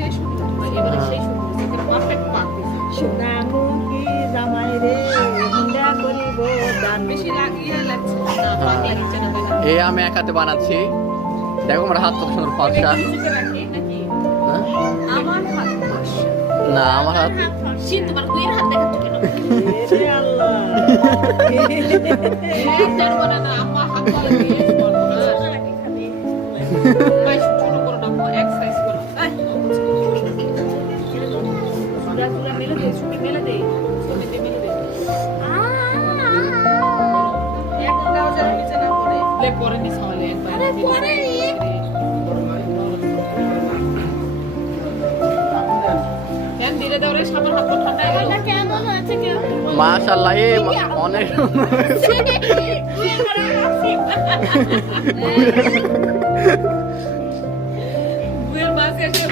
সেই সুন্দর, এবারে সেই সুন্দর, পারফেক্ট পা। সোনা মুখী জামাই রে হিন্দা করিব দান। বেশি লাগিয়ে লাগছে না, পা দিয়ে নিচে নামে না। এই আমি এক হাতে বানাচ্ছি। দেখো আমার হাত কত সুন্দর ফর্সা। নিচে রাখি নাকি? হ্যাঁ? আমার হাত ফর্সা। না আমার হাত শীত তোমার কুইয়ের হাত দেখাচ্ছ কেন? রে আল্লাহ তার মানে না, আমার হাত বলে দিয়ে বলবো না। ভাই, ছোট করো না, এক্সারসাইজ করো। এই, সুরা মেলে দে, ছবি মেলে দে, ছবি দে, মেলে দে। একটাও যেন নিচে না পড়ে। লে, পরে নিস হলে একবার। আরে পরে কেন ধীরে দাও রে, সামনে হাত ঠান্ডা হয়ে গেল। কেমন হয়েছে কেউ? মাশাআল্লাহ অনেক বুয়ের মাছ এসে